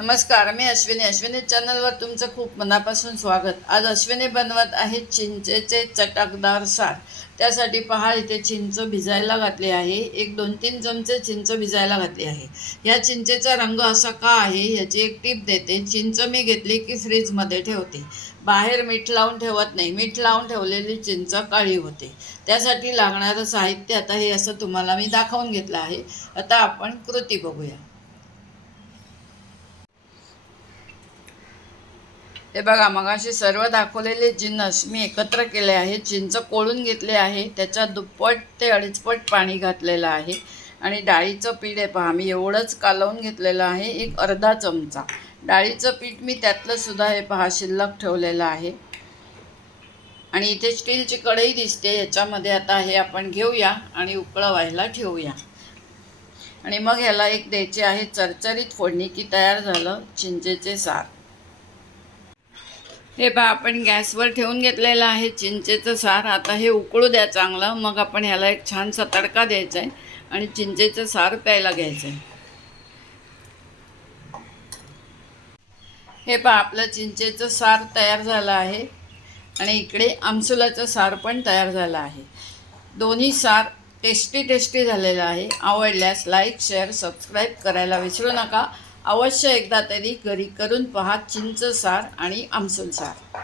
नमस्कार, मी अश्विनी चॅनलवर तुमचं खूप मनापासून स्वागत। आज अश्विनी बनवत आहे चिंचेचे चटकदार सार। त्यासाठी पहा, इथे चिंच भिजायला घातली आहे। एक 2-3 चमचे चिंच भिजायला घातली आहे। या चिंचेचा रंग असा का आहे याची एक टिप देते। चिंच मी घेतली की फ्रीजमध्ये ठेवते, बाहेर मीठ लावून ठेवत नाही। मीठ लावून ठेवलेली चिंच काळी होते। त्यासाठी लागणारं साहित्य आता हे असं तुम्हाला मी दाखवून घेतलं आहे। आता आपण कृती बघूया। हे बघा, मगाशी सर्व दाखवलेले जिन्नस मी एकत्र केले आहे। चिंच कोळून घेतले आहे, त्याच्यात दुप्पट ते अडीचपट पाणी घातलेलं आहे। आणि डाळीचं पीठ आहे पहा, मी एवढंच कालवून घेतलेलं आहे, एक अर्धा चमचा डाळीचं पीठ मी त्यातलं सुद्धा हे पहा शिल्लक ठेवलेलं आहे। आणि इथे स्टीलची कढई दिसते, याच्यामध्ये आता हे आपण घेऊया आणि उकळवायला ठेवूया। आणि मग ह्याला एक द्यायचे आहे चरचरीत फोडणी की तयार झालं चिंचेचे सार। हे पहा, आपण गॅसवर ठेवून घेतलेलं आहे चिंचेचं सार। आता हे उकळू द्या चांगलं, मग आपण ह्याला एक छानसा तडका द्यायचा आहे आणि चिंचेचं सार प्यायला घ्यायचं आहे। हे पहा, आपलं चिंचेचं सार तयार झालं आहे आणि इकडे आमसुलाचं सार पण तयार झालं आहे। दोन्ही सार टेस्टी झालेलं आहे। आवडल्यास लाईक, शेअर, सबस्क्राईब करायला विसरू नका। अवश्य एकदा तरी घरी करून पहा चिंच सार आणि आमसूल सार।